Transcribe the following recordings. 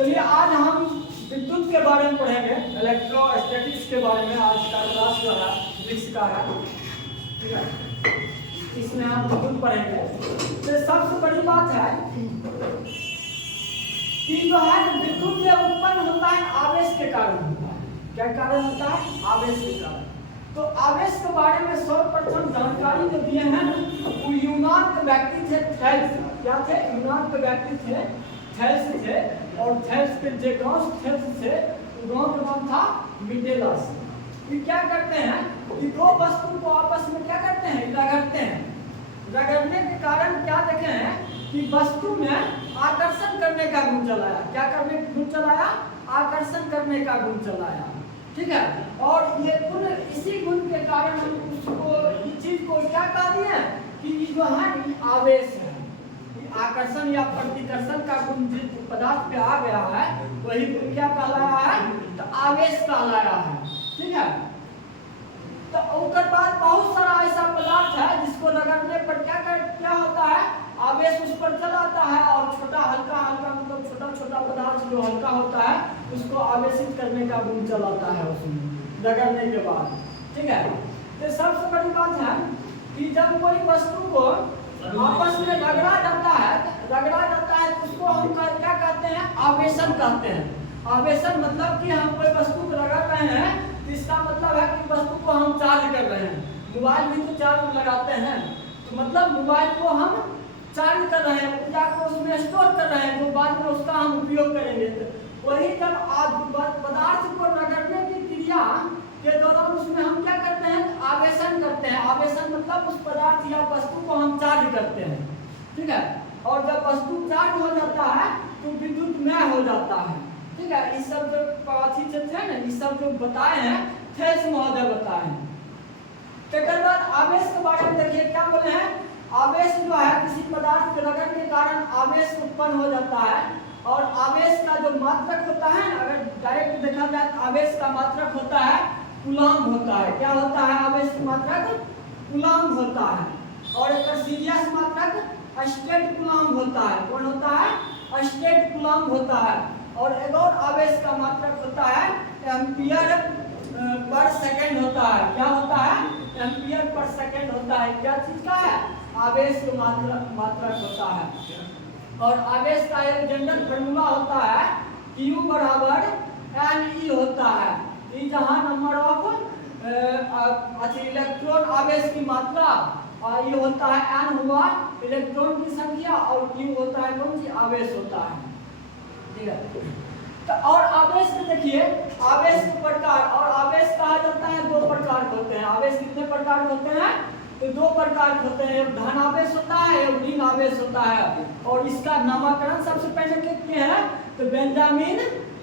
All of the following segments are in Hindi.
चलिए आज हम विद्युत के बारे में पढ़ेंगे, इलेक्ट्रोस्टैटिक्स के बारे में। आज का क्लास जो है फिजिक्स का है, ठीक है। इसमें हम विद्युत पढ़ेंगे। तो सबसे बड़ी बात है कि जो है विद्युत ये उत्पन्न होता है आवेश के कारण होता है। क्या कारण होता है? आवेश के कारण। तो आवेश के बारे में सर्वप्रथम जानकारी जो दिए हैं वो यूनान के व्यक्ति थे थेल्स। क्या थे? यूनान के व्यक्ति थे थेल्स थे, और थेल्स के जो गांव थेल्स थे गांव का नाम था मिडेलस। ये क्या करते हैं कि दो वस्तु को आपस में क्या करते हैं? रगड़ते हैं। रगड़ने के कारण क्या देखे हैं कि वस्तु में आकर्षण करने का गुण चलाया। क्या करने का गुण चलाया? आकर्षण करने का गुण चलाया, ठीक है। और ये गुण, इसी गुण के कारण हम उसको, इस चीज को क्या कह दिए कि जो है आवेश है। आकर्षण या प्रतिकर्षण का गुण जिस पदार्थ पे आ गया है वही गुण क्या कहलाया है? तो आवेश कहलाया है, ठीक है। तो उसके बाद बहुत सारा ऐसा पदार्थ है जिसको रगड़ने पर क्या होता है? आवेश उस पर चलाता है, और छोटा हल्का मतलब छोटा पदार्थ जो हल्का होता है उसको आवेशित करने का गुण चलाता है उसमें रगड़ने के बाद, ठीक है। तो सबसे बड़ी बात है कि जब कोई वस्तु को आपस में रगड़ा जाता है तो उसको हम क्या कहते हैं? आवेशन कहते हैं। आवेशन मतलब कि हम कोई वस्तु को रगड़ रहे हैं तो इसका मतलब है कि वस्तु को हम चार्ज कर रहे हैं। मोबाइल भी तो चार्ज लगाते हैं, तो मतलब मोबाइल को हम चार्ज कर रहे हैं, ऊर्जा को उसमें स्टोर कर रहे हैं, जो बाद में उसका हम उपयोग करेंगे। तो वही जब पदार्थ को रगड़ने की क्रिया के दौरान उसमें हम क्या करते हैं? आवेशन करते हैं। आवेशन मतलब उस पदार्थ या वस्तु को हम चार्ज करते हैं, ठीक है। और जब वस्तु चार्ज हो जाता है तो विद्युतमय हो जाता है, ठीक है। इस सब जो पाथी थे ना, इस सब जो बताए हैं थेल्स महोदय बताए हैं। तकर बाद आवेश के बारे में देखिए क्या बोले हैं। आवेश जो है किसी पदार्थ के रगड़ने के कारण आवेश उत्पन्न हो जाता है, और आवेश का जो मात्रक होता है, अगर डायरेक्ट देखा जाए तो आवेश का मात्रक होता है कूलम्ब होता है। क्या होता है? आवेश का मात्रक कूलम्ब होता है। और एक सीरियस मात्रक स्टेट कूलम्ब होता है। कौन होता है? स्टेट कूलम्ब होता है। और एक और आवेश का मात्रक होता है एम्पियर पर सेकंड होता है। क्या होता है? एम्पियर पर सेकंड होता है। क्या चीज का है? आवेश का मात्रक होता है। और आवेश का एक जनरल फार्मूला होता है Q बराबर NE होता है। ई जहां नंबर ऑफ इलेक्ट्रॉन आवेश की मात्रा, और ये होता है N हुआ इलेक्ट्रॉन की संख्या, और Q होता है कौन सी? आवेश होता है, ठीक है। तो और आवेश में देखिए आवेश के प्रकार, और आवेश कहा जाता है दो प्रकार के होते हैं। आवेश कितने प्रकार के होते हैं? तो दो प्रकार के होते हैं। एक धन आवेश होता है, एक ऋण आवेश होता है। और इसका नामकरण सबसे पहले किए हैं तो बेंजामिन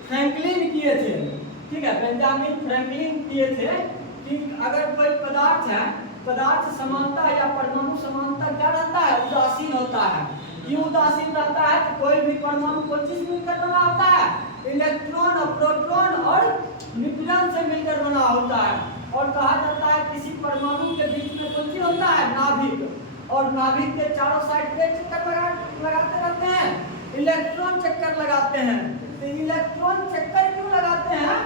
फ्रैंकलिन किए थे, ठीक है। बेंजामिन फ्रैंकलिन किए थे कि अगर कोई पदार्थ है, पदार्थ समानता या परमाणु समानता क्या रहता है? उदासीन होता है। क्यों उदासीन रहता है? तो कोई भी परमाणु कोई चीज मिलकर बना होता है, इलेक्ट्रॉन और प्रोटॉन और न्यूट्रॉन से मिलकर बना होता है। और कहा जाता है किसी परमाणु के बीच में कौन सी होता है? नाभिक। और नाभिक के चारों साइड पे चक्कर लगाते रहते हैं, इलेक्ट्रॉन चक्कर लगाते हैं। तो इलेक्ट्रॉन चक्कर क्यों लगाते हैं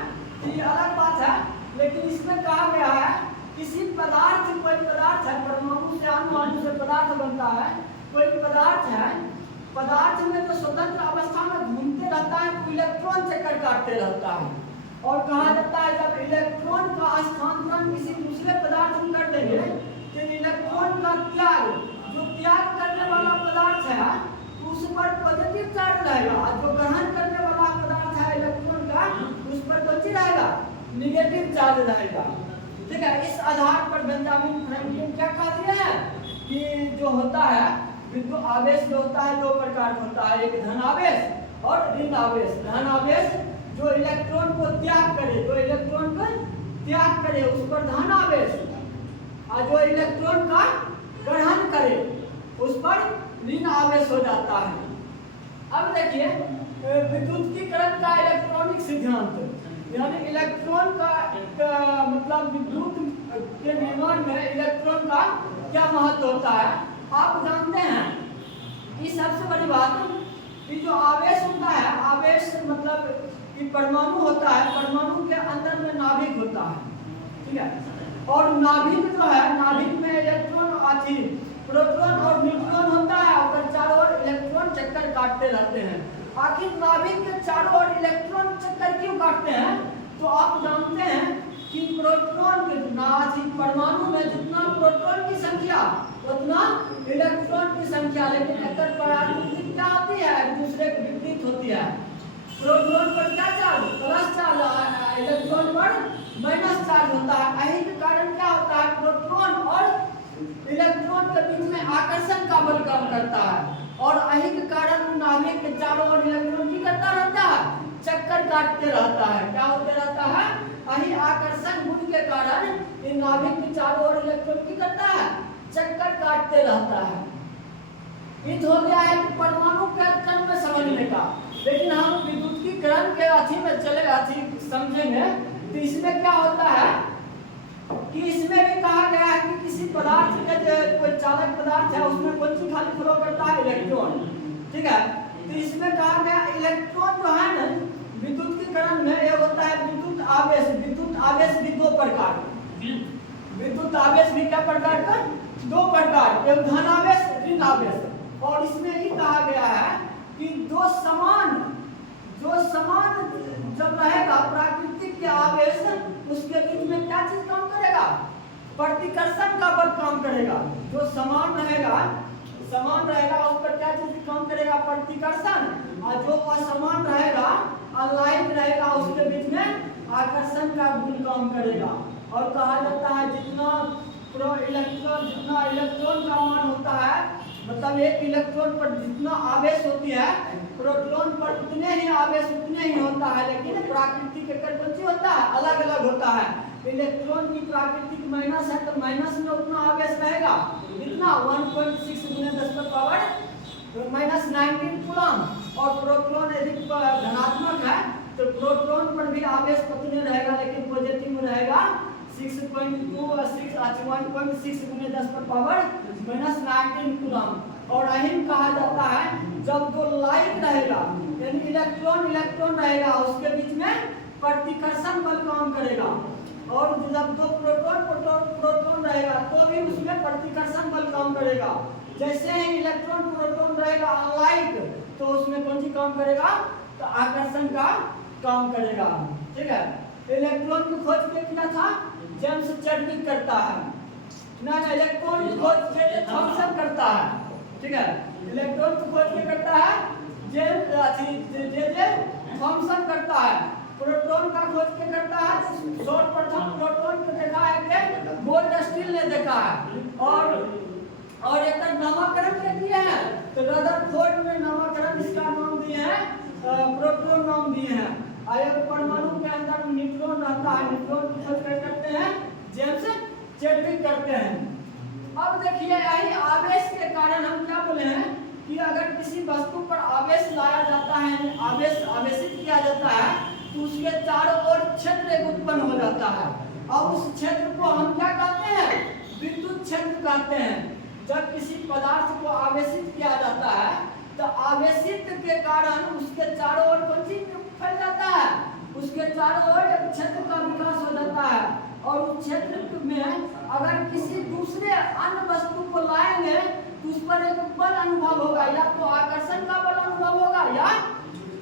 ये अलग बात है, लेकिन इसमें कहा गया है किसी पदार्थ, कोई पदार्थ है, परमाणु से अणु से पदार्थ बनता है, कोई पदार्थ है, पदार्थ में जो स्वतंत्र अवस्था में घूमते रहता है तो इलेक्ट्रॉन चक्कर काटते रहता है। और कहा जाता है जब इलेक्ट्रॉन का स्थानांतरण किसी दूसरे पदार्थ में कर देंगे तो इलेक्ट्रॉन का त्याग, जो त्याग करने वाला पदार्थ है तो उस पर पॉजिटिव चार्ज रहेगा, और जो ग्रहण करने वाला पदार्थ है इलेक्ट्रॉन का उस पर कौन सी रहेगा? निगेटिव चार्ज रहेगा, ठीक है। इस आधार पर बेंजामिन फ्रैंकलिन क्या कहते हैं कि जो होता है विद्युत आवेश जो होता है दो प्रकार का होता है, एक धन आवेश और ऋण आवेश। धन आवेश जो इलेक्ट्रॉन को त्याग करे, जो इलेक्ट्रॉन को त्याग करे उस पर धन आवेश, और जो इलेक्ट्रॉन का ग्रहण करे उस पर ऋण आवेश हो जाता है। अब देखिए विद्युतीकरण का इलेक्ट्रॉनिक सिद्धांत, यानी इलेक्ट्रॉन का मतलब विद्युत के निर्माण में इलेक्ट्रॉन का क्या महत्व होता है। आप जानते हैं कि सबसे बड़ी बात कि जो आवेश होता है, आवेश मतलब कि परमाणु होता है, परमाणु के अंदर में नाभिक होता है, ठीक है। और नाभिक जो है, नाभिक में इलेक्ट्रॉन आती प्रोटॉन और न्यूट्रॉन होता है और चारों ओर इलेक्ट्रॉन चक्कर काटते रहते हैं। आखिर नाभिक के चारों ओर इलेक्ट्रॉन चक्कर क्यों काटते हैं? तो आप जानते हैं कि प्रोटॉन के परमाणु में जितना प्रोटॉन की संख्या उतना इलेक्ट्रॉन की संख्या, लेकिन अगर प्रकृति क्या होती है, एक दूसरे के विपरीत होती है। प्रोटॉन पर क्या चार्ज, प्लस चार्ज, इलेक्ट्रॉन पर माइनस चार्ज होता है। यही के कारण क्या होता है, प्रोटॉन और इलेक्ट्रॉन के बीच में आकर्षण का बल काम करता है और यही के कारण नाभिक के चारों ओर इलेक्ट्रॉन की करता रहता है, चक्कर काटते रहता है। क्या होते रहता है? यही आकर्षण गुण के कारण इन नाभिक के चारों ओर इलेक्ट्रॉन की करता है, चक्कर काटते रहता है। ये हो गया है परमाणु के क्रम में समझने का। लेकिन हम विद्युतीकरण के अथी में चले समझेंगे तो इसमें क्या होता है कि इसमें भी कहा गया है कि किसी पदार्थ का जो कोई चालक पदार्थ है उसमें कौन सी खाली फ्लो करता है, इलेक्ट्रॉन, ठीक है। तो इसमें कहा गया इलेक्ट्रॉन जो है ना विद्युतीकरण में ये होता है विद्युत आवेश। विद्युत आवेश भी दो प्रकार, विद्युत आवेश भी क्या प्रकार का, दो प्रकार, एक धन आवेश, ऋण आवेश। और इसमें ही कहा गया है कि दो समान जब रहेगा प्राकृतिक के आवेश, उसके बीच में क्या चीज काम करेगा, प्रतिकर्षण का बल काम करेगा। जो समान रहेगा उस पर क्या चीज काम करेगा, प्रतिकर्षण। और जो असमान रहेगा, अनलाइक रहेगा, उसके बीच में आकर्षण का गुण काम करेगा। और कहा जाता है जितना इलेक्ट्रॉन का मान होता है, मतलब एक इलेक्ट्रॉन पर जितना आवेश होती है, प्रोटॉन पर उतने ही आवेश उतने ही होता है, लेकिन प्राकृतिक कौन होता है, अलग अलग होता है। इलेक्ट्रॉन की प्राकृतिक माइनस है तो माइनस में उतना आवेश रहेगा, इतना 1.6 × 10⁻⁻19 कूलम। और प्रोटॉन यदि धनात्मक है तो प्रोटॉन पर भी आवेश उतने रहेगा, लेकिन पॉजिटिव में रहेगा 1.6 × 10⁻⁻19 कूलम। और अहिम कहा जाता है जब दो लाइक रहेगा, यानी इलेक्ट्रॉन रहेगा, उसके बीच में प्रतिकर्षण बल काम करेगा। और जब दो प्रोटॉन रहेगा तो भी उसमें प्रतिकर्षण बल काम करेगा। जैसे ही इलेक्ट्रॉन प्रोटॉन रहेगा अनलाइक, तो उसमें कौन सी काम करेगा, तो आकर्षण का काम करेगा, ठीक है। इलेक्ट्रॉन की खोज किया था जेम्स चैडविक करता है, ना इलेक्ट्रॉन की खोज थॉमसन करता है, ठीक है। इलेक्ट्रॉन की खोज करता है जे थॉमसन करता है। प्रोटॉन का खोज करता है सर्वप्रथम प्रोटॉन को देखा है कि गोल्ड स्टील ने देखा है। और एक नामकरण किया है तो रदरफोर्ड ने नामकरण इसका नाम दिए हैं, प्रोटॉन नाम दिए हैं। एक परमाणु के अंदर न्यूट्रॉन रहता है, न्यूट्रॉन की खोज करते हैं जेम्स चैडविक करते हैं। अब देखिए यही आवेश के कारण हम क्या बोले हैं कि अगर किसी वस्तु पर आवेश लाया जाता है, आवेशित किया जाता है, तो उसके चारों ओर क्षेत्र उत्पन्न हो जाता है। और उस क्षेत्र को हम क्या कहते हैं, विद्युत क्षेत्र कहते हैं। जब किसी पदार्थ को आवेशित किया जाता है तो आवेशित के कारण उसके चारों ओर कौन सी फैल जाता है, उसके चारों ओर एक क्षेत्र का विकास हो जाता है। और उस क्षेत्र में अगर किसी दूसरे अन्य वस्तु को लाएंगे तो उस पर एक बल अनुभव होगा, या तो आकर्षण का बल अनुभव होगा या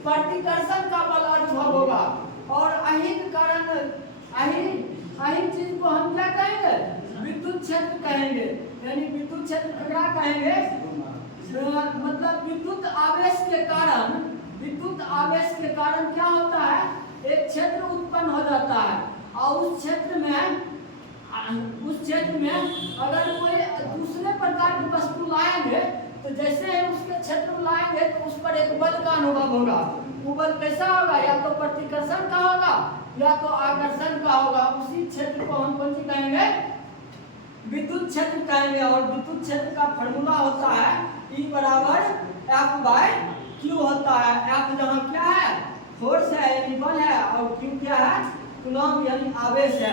प्रतिकर्षण का बल अनुभव होगा। और यही के कारण यही चीज को हम क्या कहेंगे, विद्युत क्षेत्र कहेंगे। यानी विद्युत क्षेत्र क्या कहेंगे, मतलब विद्युत आवेश के कारण क्या होता है, एक क्षेत्र उत्पन्न हो जाता है। और उस क्षेत्र में अगर कोई दूसरे प्रकार की वस्तु लाएंगे तो जैसे ही उसके क्षेत्र में लाएंगे तो उस पर एक बल का अनुभव होगा। वो बल कैसा होगा, या तो प्रतिकर्षण का होगा या तो आकर्षण का होगा। उसी क्षेत्र को हम कौन सी कहेंगे, विद्युत क्षेत्र कहेंगे। और विद्युत क्षेत्र का फॉर्मूला होता है E = F/Q होता है। F जहाँ क्या है, फोर्स है यानी बल है, और Q क्या है, कूलम यानी आवेश है।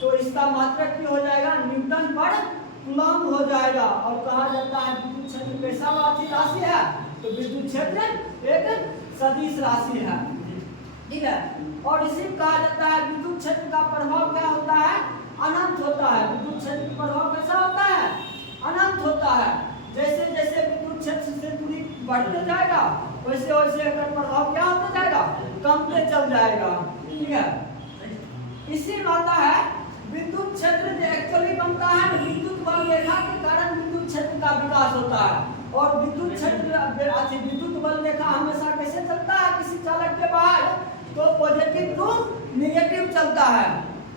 तो इसका मात्रक क्या हो जाएगा, न्यूटन पर कूलम हो जाएगा। और कहा जाता है विद्युत क्षेत्र कैसा राशि है, तो विद्युत क्षेत्र एक सदिश राशि है। ठीक है। और इसी को कहा जाता है विद्युत क्षेत्र का प्रभाव क्या होता है, अनंत होता है। विद्युत क्षेत्र का प्रभाव कैसा होता है, अनंत होता है। जैसे जैसे विद्युत क्षेत्र से दूरी बढ़ते जाएगा वैसे वैसे अगर प्रभाव क्या होता जाएगा, कमते चल जाएगा। ठीक है, इसी आता है विद्युत क्षेत्र जो एक्चुअली बनता है ना, विद्युत बल रेखा के कारण विद्युत क्षेत्र का विकास होता है। और विद्युत क्षेत्र विद्युत बल रेखा हमेशा कैसे चलता है, किसी चालक के बाहर तो पॉजिटिव टू निगेटिव चलता है।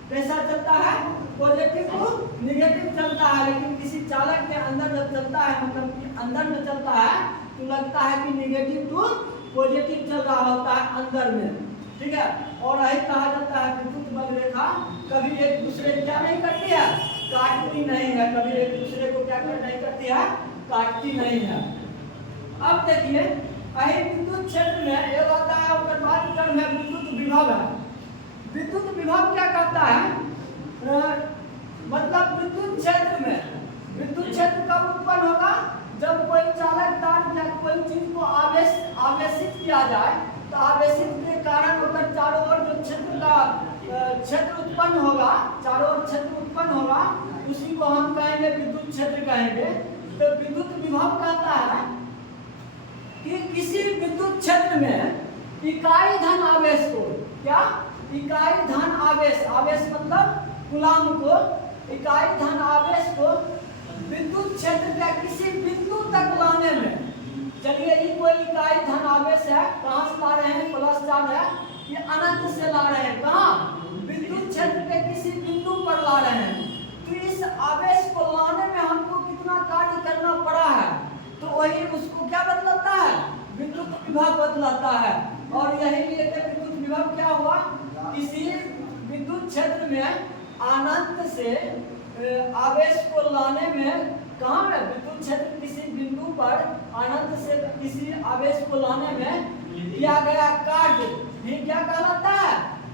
कैसा चलता है, पॉजिटिव टू निगेटिव चलता है। लेकिन किसी चालक के अंदर जब चलता है, मतलब कि अंदर में चलता है तो लगता है कि निगेटिव टू पॉजिटिव चल रहा होता है अंदर में। ठीक है, और यही कहा जाता है विद्युत बल रेखा कभी एक दूसरे को क्या नहीं करती है, काटती नहीं है। कभी एक दूसरे को क्या नहीं करती है, काटती नहीं है। अब देखिए विद्युत क्षेत्र में ये होता है, उसके बाद टर्म है विद्युत विभव है। विद्युत विभव क्या करता है, मतलब विद्युत क्षेत्र में विद्युत क्षेत्र कब उत्पन्न होगा, जब कोई चालक तार या कोई चीज को आवेशित किया जाए तो आवेशित के कारण होकर चारों ओर जो क्षेत्र का क्षेत्र उत्पन्न होगा, चारों ओर क्षेत्र उत्पन्न होगा, उसी को हम कहेंगे विद्युत क्षेत्र कहेंगे। तो विद्युत विभव कहता है कि किसी विद्युत क्षेत्र में इकाई धन आवेश को, क्या इकाई धन आवेश, आवेश मतलब कूलम को, इकाई धन आवेश को विद्युत क्षेत्र के किसी बिंदु तक लाने में, चलिए ये कोई इकाई धन आवेश है, कहाँ से ला रहे हैं, प्लस चार्ज है, ये अनंत से ला रहे हैं, कहाँ, विद्युत क्षेत्र के किसी बिंदु पर ला रहे हैं। तो इस आवेश को लाने में हमको कितना कार्य करना पड़ा है, तो वही उसको क्या बदलाता है, विद्युत विभव बदलाता है। और यही लेकर विद्युत विभव क्या हुआ, किसी विद्युत क्षेत्र में अनंत से आवेश को लाने में, कहाँ में, विद्युत क्षेत्र किसी बिंदु पर अनंत से किसी आवेश को लाने में दिया गया कार्य भी क्या कहलाता है,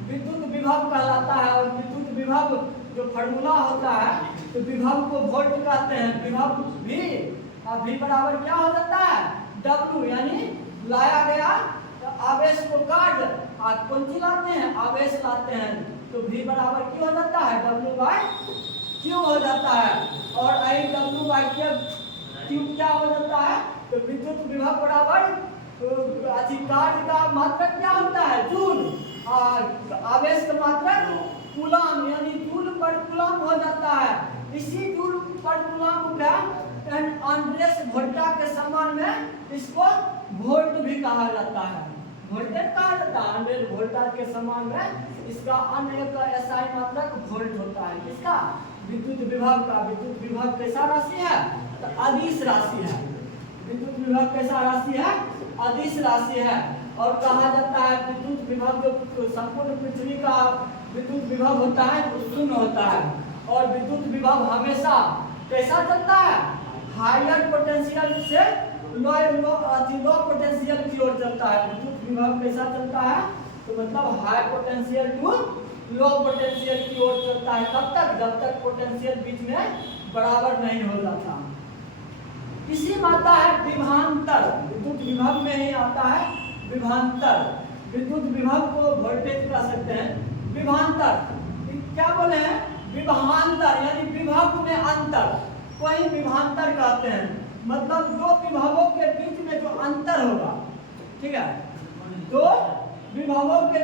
विद्युत विभव कहलाता है। और विद्युत विभव जो फॉर्मूला होता है, तो विभव को वोल्ट कहते हैं। विभव भी बराबर क्या हो जाता है, W, यानी लाया गया आवेश को कार्य, कौन सी लाते हैं, आवेश लाते हैं, तो V बराबर क्या हो जाता है, W/Q हो जाता है। और IW/Q क्या हो जाता है, तो विद्युत विभव बराबर कार्य का मात्रक क्या होता है, जूल, आवेश का मात्रक कूलम, यानी जूल पर कूलम हो जाता है। इसी जूल पर कूलम का आंद्रेस वोल्टा के समान में इसको वोल्ट भी कहा जाता है, वोल्टेज कहा जाता है। आंद्रेस वोल्टा के समान में इसका अन्य एक एसआई मात्रक वोल्ट होता है। किसका, विद्युत विभव का। विद्युत विभव कैसा राशि है, तो अदिश राशि है। विद्युत विभव कैसा राशि है, अदिश राशि है। और कहा जाता है विद्युत विभव जो संपूर्ण पृथ्वी का विद्युत विभव होता है वो शून्य होता है। और विद्युत विभव हमेशा कैसा चलता है, हायर पोटेंशियल से लो पोटेंशियल की ओर चलता है। विद्युत विभव कैसा चलता है, तो मतलब high potential to low potential की ओर चलता है। कब तक, जब तक पोटेंशियल बीच में बराबर नहीं हो जाता। इसी में आता है विभवांतर, विद्युत विभव में ही आता है विभवांतर। विद्युत विभव को वोल्टेज कह सकते हैं। विभवांतर क्या बोले हैं, विभवांतर यानी विभव में अंतर, कोई विभवांतर कहते हैं। मतलब दो विभवों के बीच में जो अंतर होगा, ठीक है, दो विभवों के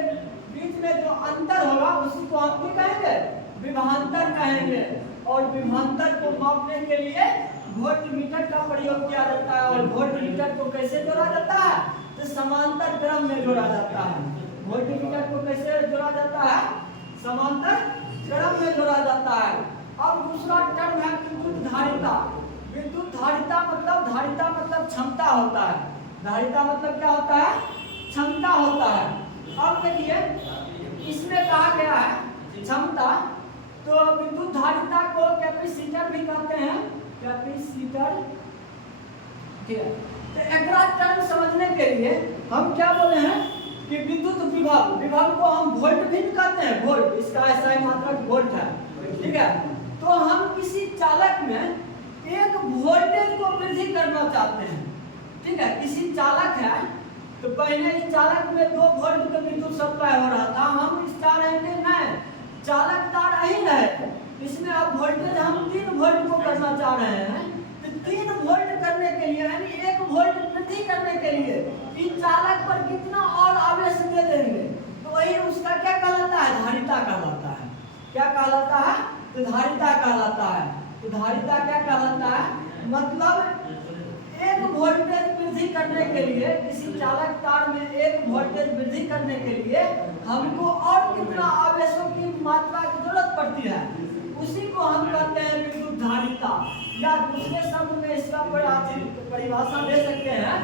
बीच में जो अंतर होगा उसी को हम क्या कहेंगे, विभवांतर कहेंगे। और विभवांतर को मापने के लिए वोल्टमीटर का प्रयोग किया जाता है। और वोल्टमीटर को कैसे जोड़ा जाता है, तो समांतर क्रम में जोड़ा जाता है। वोल्टमीटर को कैसे जोड़ा जाता है, समांतर क्रम में जोड़ा जाता है। अब दूसरा टर्म है विद्युत धारिता। विद्युत धारिता मतलब क्षमता होता है। धारिता मतलब क्या होता है, क्षमता होता है। अब देखिए इसमें कहा गया है क्षमता, तो विद्युत धारिता को कैपेसिटर भी कहते हैं, कैपेसिटर। ठीक है, तो एक टर्म समझने के लिए हम क्या बोले हैं कि विद्युत विभव को हम वोल्ट भी कहते हैं, वोल्ट, इसका ऐसा मात्रक वोल्ट है। ठीक है, तो हम किसी चालक में एक वोल्टेज को वृद्धि करना चाहते हैं। ठीक है, किसी चालक है तो पहले इस चालक में 2 वोल्ट का विद्युत सप्लाई हो रहा था, हम इस चाह रहे हैं नहीं, चालक तार अहीन है, इसमें अब वोल्टेज हम 3 वोल्ट को करना चाह रहे हैं। तो 3 वोल्ट करने के लिए यानी 1 वोल्ट वृद्धि करने के लिए इस चालक पर कितना और आवेश दे देंगे, तो वही उसका क्या कहलाता है, धारिता कहलाता है। क्या कहलाता है, तो धारिता कहलाता है। तो धारिता क्या कहलाता है, मतलब 1 वोल्टेज वृद्धि करने के लिए किसी चालक तार में 1 वोल्टेज वृद्धि करने के लिए हमको और कितना आवेशों की मात्रा की जरूरत पड़ती है, उसी को हम कहते हैं विद्युत धारिता। या दूसरे शब्द में इसका परिभाषा दे सकते हैं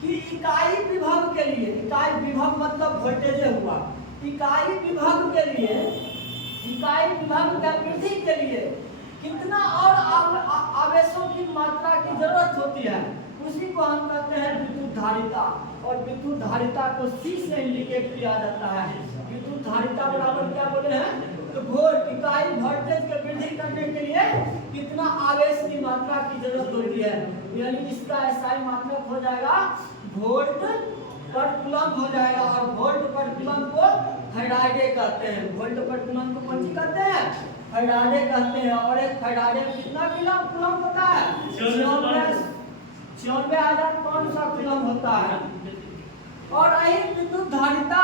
कि इकाई विभव के लिए, इकाई विभव मतलब वोल्टेज हुआ, इकाई विभव के लिए, इकाई विभव का वृद्धि के लिए कितना और आवेशों की मात्रा की जरूरत होती है, उसी को हम कहते हैं विद्युत धारिता। और विद्युत धारिता को C से इंडिकेट किया जाता है। विद्युत धारिता बराबर क्या बोले हैं, तो वोल्ट, इकाई वोल्टेज की वृद्धि करने के लिए कितना आवेश की मात्रा की जरूरत होती है, यानी इसका SI मात्रक हो जाएगा वोल्ट पर कूलम हो जाएगा। और वोल्ट पर कूलम को फैराडे कहते हैं, वोल्ट पर कूलम को कौन सी कहते हैं, फैराडे कहते हैं। और एक फैराडे में कितना कूलम होता है, 94,500 कूलम होता है। और यही विद्युत धारिता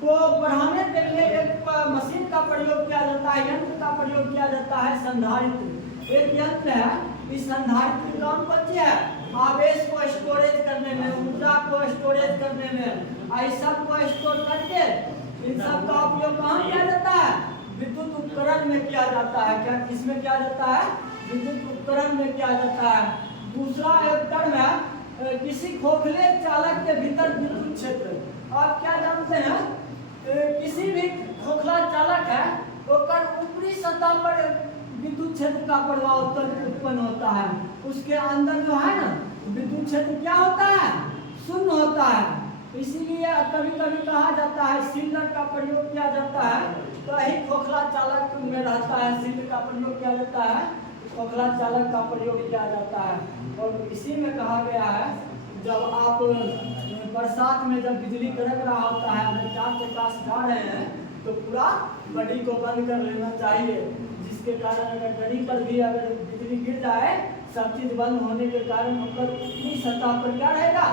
को बढ़ाने के लिए एक मशीन का प्रयोग किया जाता है, यंत्र का प्रयोग किया जाता है, संधारित्र। एक यंत्र है, इस संधारित्र का काम कौन है, आवेश को स्टोरेज करने में, ऊर्जा को स्टोरेज करने में, इस सब को स्टोर करके इन सब का उपयोग कहाँ किया जाता है, विद्युत उपकरण में किया जाता है। क्या किसमें किया जाता है, विद्युत उपकरण में किया जाता है। दूसरा एक टर्म है किसी खोखले चालक के भीतर विद्युत क्षेत्र। आप क्या जानते हैं, किसी भी खोखला चालक है ओकर ऊपरी सतह पर विद्युत क्षेत्र का प्रभाव उत्पन्न होता है, उसके अंदर जो है ना विद्युत क्षेत्र क्या होता है, शून्य होता है। इसीलिए कभी कभी कहा जाता है सिलेंडर का प्रयोग किया जाता है, तो यही खोखला चालक में रहता है, सिलेंडर का प्रयोग किया जाता है, खोखला चालक का प्रयोग किया जाता है। और इसी में कहा गया है जब आप बरसात में जब बिजली कड़क रहा होता है, अगर 4 के पास जा रहे हैं तो पूरा बड़ी को बंद कर लेना चाहिए, जिसके कारण अगर गड़ी पर भी अगर बिजली गिर जाए, सब चीज बंद होने के कारण मतलब इतनी सतह पर क्या रहेगा,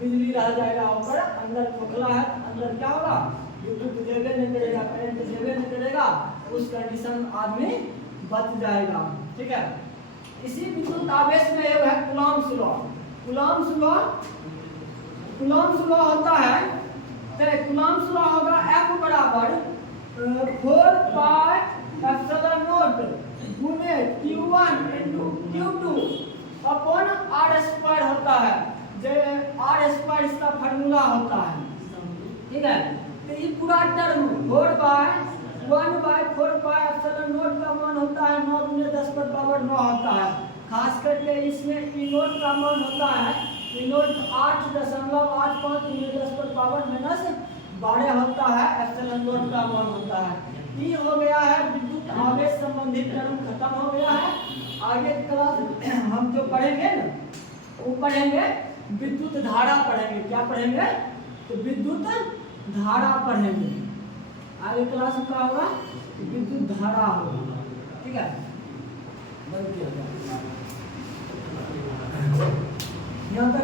बिजली रह जाएगा। ऊपर अंदर खोखला है, अंदर क्या होगा, विद्युत जेबे नहीं करेगा, करंट जेबे नहीं करेगा, उस कंडीशन आदमी बच जाएगा। ठीक है, इसी विद्युत आवेश में एक है Coulomb's law. Coulomb's law, Coulomb's law होता है, तो कूलॉम्स लॉ होगा F बराबर 4 पाई एप्सिलॉन नॉट गुने Q1 into Q2 upon R square होता है, जो R स्क्वायर इसका फार्मूला होता है। ठीक है, तो ये पूरा term 4 by 1/4 pi epsilon naught का मान होता है 9 × 10⁻9 होता है। खास करके इसमें ई नोट का मान होता है, ई नोट 8.85 × 10⁻12 होता है, एप्सिलॉन नॉट का मान होता है। ये हो गया है विद्युत आवेश संबंधी टर्म खत्म हो गया है। आगे क्लास हम जो पढ़ेंगे ना, वो पढ़ेंगे विद्युत धारा पढ़ेंगे। क्या पढ़ेंगे, तो विद्युत धारा पढ़ेंगे। आगे क्लास में क्या होगा, विद्युत धारा होगा। ठीक है, बंद किया जाए यहाँ तक।